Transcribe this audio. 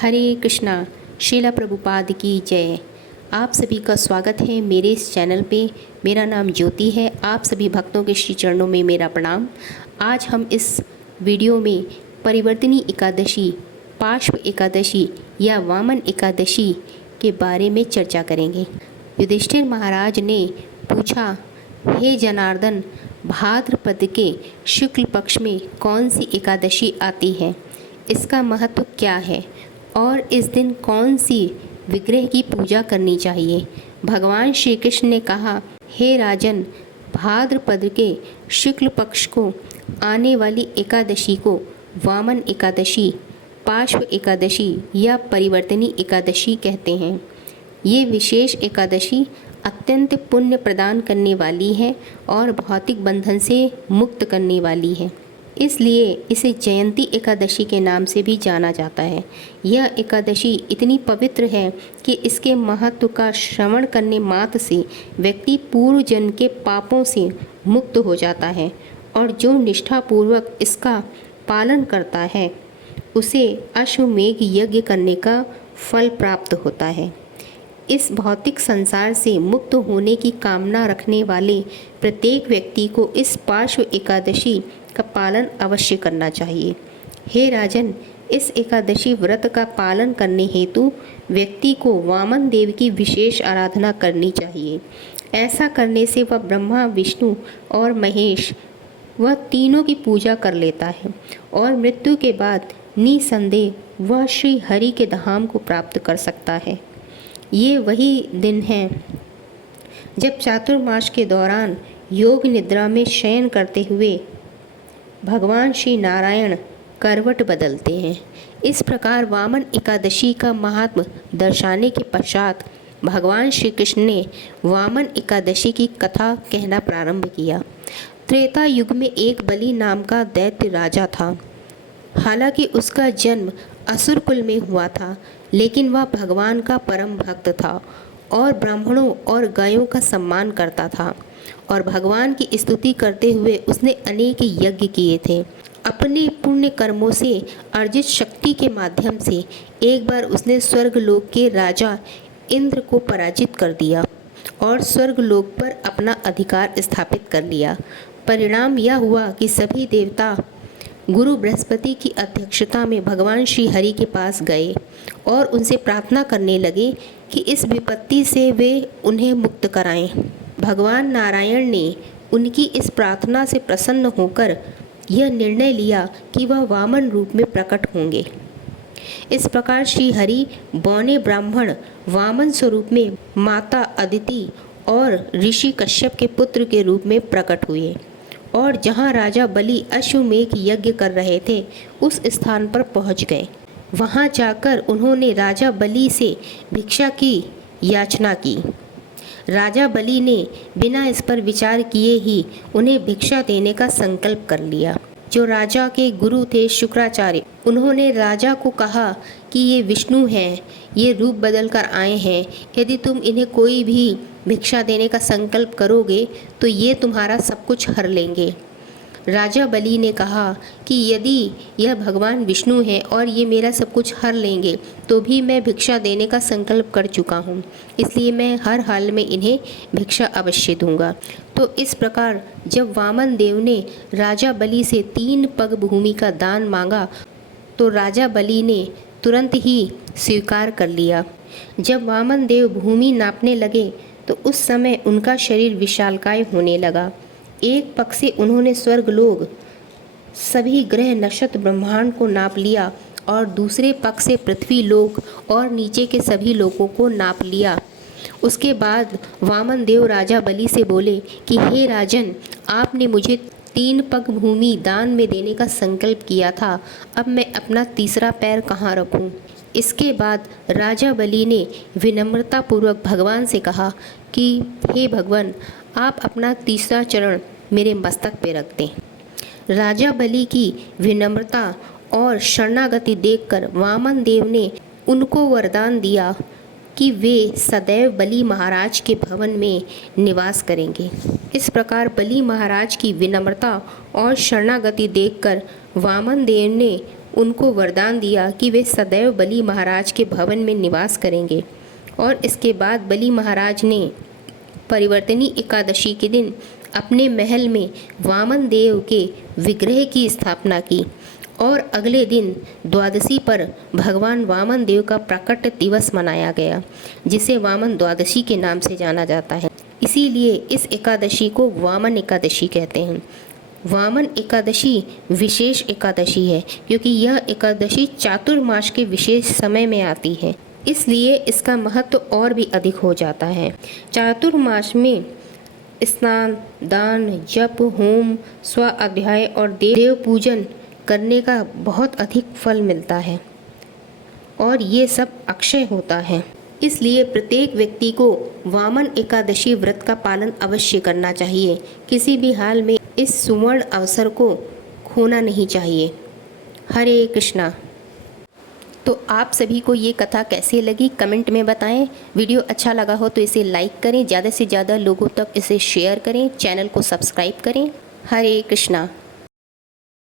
हरे कृष्णा। श्रीला प्रभुपाद की जय। आप सभी का स्वागत है मेरे इस चैनल पे। मेरा नाम ज्योति है। आप सभी भक्तों के श्री चरणों में मेरा प्रणाम। आज हम इस वीडियो में परिवर्तनी एकादशी, पार्श्व एकादशी या वामन एकादशी के बारे में चर्चा करेंगे। युधिष्ठिर महाराज ने पूछा, हे जनार्दन, भाद्रपद के शुक्ल पक्ष में कौन सी एकादशी आती है? इसका महत्व क्या है और इस दिन कौन सी विग्रह की पूजा करनी चाहिए? भगवान श्री कृष्ण ने कहा, हे राजन, भाद्रपद के शुक्ल पक्ष को आने वाली एकादशी को वामन एकादशी, पार्श्व एकादशी या परिवर्तनी एकादशी कहते हैं। ये विशेष एकादशी अत्यंत पुण्य प्रदान करने वाली है और भौतिक बंधन से मुक्त करने वाली है। इसलिए इसे जयंती एकादशी के नाम से भी जाना जाता है। यह एकादशी इतनी पवित्र है कि इसके महत्व का श्रवण करने मात्र से व्यक्ति पूर्व जन्म के पापों से मुक्त हो जाता है और जो निष्ठापूर्वक इसका पालन करता है उसे अश्वमेघ यज्ञ करने का फल प्राप्त होता है। इस भौतिक संसार से मुक्त होने की कामना रखने वाले प्रत्येक व्यक्ति को इस पार्श्व एकादशी का पालन अवश्य करना चाहिए। हे राजन, इस एकादशी व्रत का पालन करने हेतु व्यक्ति को वामन देव की विशेष आराधना करनी चाहिए। ऐसा करने से वह ब्रह्मा, विष्णु और महेश वह तीनों की पूजा कर लेता है और मृत्यु के बाद निसंदेह वह श्री हरि के धाम को प्राप्त कर सकता है। ये वही दिन है जब चातुर्मास के दौरान योग निद्रा में शयन करते हुए भगवान श्री नारायण करवट बदलते हैं। इस प्रकार वामन एकादशी का महात्म दर्शाने के पश्चात भगवान श्री कृष्ण ने वामन एकादशी की कथा कहना प्रारंभ किया। त्रेता युग में एक बलि नाम का दैत्य राजा था। हालांकि उसका जन्म असुर कुल में हुआ था, लेकिन वह भगवान का परम भक्त था और ब्राह्मणों और गायों का सम्मान करता था और भगवान की स्तुति करते हुए उसने अनेक यज्ञ किए थे। अपने पुण्य कर्मों से अर्जित शक्ति के माध्यम से एक बार उसने स्वर्गलोक के राजा इंद्र को पराजित कर दिया और स्वर्गलोक पर अपना अधिकार स्थापित कर लिया। परिणाम यह हुआ कि सभी देवता गुरु बृहस्पति की अध्यक्षता में भगवान श्री हरि के पास गए और उनसे प्रार्थना करने लगे कि इस विपत्ति से वे उन्हें मुक्त कराएं। भगवान नारायण ने उनकी इस प्रार्थना से प्रसन्न होकर यह निर्णय लिया कि वह वामन रूप में प्रकट होंगे। इस प्रकार श्री हरि बौने ब्राह्मण वामन स्वरूप में माता अदिति और ऋषि कश्यप के पुत्र के रूप में प्रकट हुए और जहाँ राजा बलि अश्वमेघ यज्ञ कर रहे थे उस स्थान पर पहुँच गए। वहाँ जाकर उन्होंने राजा बलि से भिक्षा की याचना की। राजा बलि ने बिना इस पर विचार किए ही उन्हें भिक्षा देने का संकल्प कर लिया। जो राजा के गुरु थे शुक्राचार्य, उन्होंने राजा को कहा कि ये विष्णु हैं, ये रूप बदल कर आए हैं। यदि तुम इन्हें कोई भी भिक्षा देने का संकल्प करोगे तो ये तुम्हारा सब कुछ हर लेंगे। राजा बलि ने कहा कि यदि यह भगवान विष्णु हैं और ये मेरा सब कुछ हर लेंगे तो भी मैं भिक्षा देने का संकल्प कर चुका हूँ, इसलिए मैं हर हाल में इन्हें भिक्षा अवश्य दूंगा। तो इस प्रकार जब वामन देव ने राजा बलि से 3 पग भूमि का दान मांगा तो राजा बलि ने तुरंत ही स्वीकार कर लिया। जब वामन देव भूमि नापने लगे तो उस समय उनका शरीर विशालकाय होने लगा। एक पग से उन्होंने स्वर्गलोक, सभी ग्रह, नक्षत्र, ब्रह्मांड को नाप लिया और दूसरे पग से पृथ्वी लोक और नीचे के सभी लोकों को नाप लिया। उसके बाद वामन देव राजा बलि से बोले कि हे राजन, आपने मुझे 3 पग भूमि दान में देने का संकल्प किया था, अब मैं अपना तीसरा पैर कहाँ रखूं? इसके बाद राजा बलि ने विनम्रता पूर्वक भगवान से कहा कि हे भगवान, आप अपना तीसरा चरण मेरे मस्तक पे रख दें। राजा बलि की विनम्रता और शरणागति देखकर वामन देव ने उनको वरदान दिया कि वे सदैव बलि महाराज के भवन में निवास करेंगे। इस प्रकार बलि महाराज की विनम्रता और शरणागति देखकर वामन देव ने उनको वरदान दिया कि वे सदैव बलि महाराज के भवन में निवास करेंगे। और इसके बाद बलि महाराज ने परिवर्तनी एकादशी के दिन अपने महल में वामन देव के विग्रह की स्थापना की और अगले दिन द्वादशी पर भगवान वामन देव का प्रकट दिवस मनाया गया, जिसे वामन द्वादशी के नाम से जाना जाता है। इसीलिए इस एकादशी को वामन एकादशी कहते हैं। वामन एकादशी विशेष एकादशी है क्योंकि यह एकादशी चातुर्मास के विशेष समय में आती है, इसलिए इसका महत्व और भी अधिक हो जाता है। चातुर्मास में स्नान, दान, जप, होम, स्व अध्याय और देव पूजन करने का बहुत अधिक फल मिलता है और ये सब अक्षय होता है। इसलिए प्रत्येक व्यक्ति को वामन एकादशी व्रत का पालन अवश्य करना चाहिए। किसी भी हाल में इस सुवर्ण अवसर को खोना नहीं चाहिए। हरे कृष्णा। तो आप सभी को ये कथा कैसी लगी कमेंट में बताएं। वीडियो अच्छा लगा हो तो इसे लाइक करें, ज़्यादा से ज़्यादा लोगों तक इसे शेयर करें, चैनल को सब्सक्राइब करें। हरे कृष्णा।